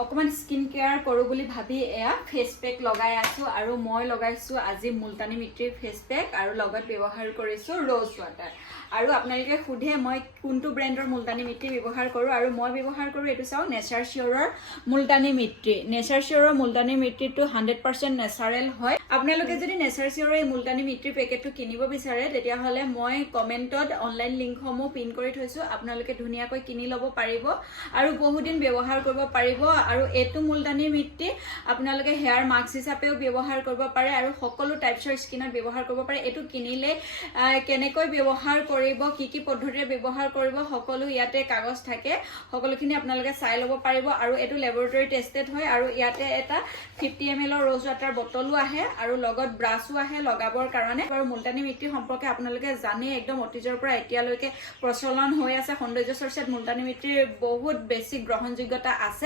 অকমান skin care কৰো বুলি ভাবি এয়া ফেস পেক লগাই আছো আৰু মই লগাইছো আজি মুলতানি মিট্টিৰ ফেস পেক আৰু লগত ব্যৱহাৰ কৰিছো ৰ'জ ৱাটাৰ আৰু আপোনালোকে খুধে মই কোনটো ব্ৰ্যান্ডৰ মুলতানি মিট্টি ব্যৱহাৰ কৰো আৰু মই ব্যৱহাৰ কৰো এটো চাও নেচাৰ শিওৰৰ মুলতানি মিট্টি নেচাৰ শিওৰৰ মুলতানি মিট্টিটো 100% নেচাৰেল হয় আপোনালোকে যদি নেচাৰ শিওৰৰ এই মুলতানি মিট্টিৰ পেকেটটো কিনিব বিচাৰে তেতিয়া হলে মই কমেন্টত অনলাইন লিংকসমূহ পিন কৰি থৈছো আপোনালোকে ধুনিয়াকৈ কিনি লব পাৰিব আৰু বহু দিন ব্যৱহাৰ কৰিব পাৰিব আৰু এটো মুলতানি মিট্টি আপোনালোকে হেয়াৰ মাস্ক হিচাপেও ব্যৱহাৰ কৰিব পাৰে আৰু সকলো টাইপছৰ স্কিনত ব্যৱহাৰ কৰিব পাৰে এটো কিনিলে কেনেকৈ ব্যৱহাৰ কৰিব কি পদ্ধতিৰে ব্যৱহাৰ কৰিব সকলো ইয়াতে কাগজ থাকে সকলোখিনি আপোনালোকে চাই লব পাৰিব আৰু এটো ল্যাবৰেটৰী টেষ্টেড হয় আৰু ইয়াতে এটা 50 ml ৰ'জ ৱাটাৰ বটলো আহে আৰু লগত ব্ৰাশো আহে লগাবৰ কাৰণে আৰু মুলতানি মিট্টি সম্পৰ্কে আপোনালোকে জানে একদম অতীজৰ পৰা এতিয়ালৈকে প্ৰচলন হৈ আছে সৌন্দৰ্য চৰ্চাত মুলতানি মিট্টিৰ বহুত বেছি গ্ৰহণযোগ্যতা আছে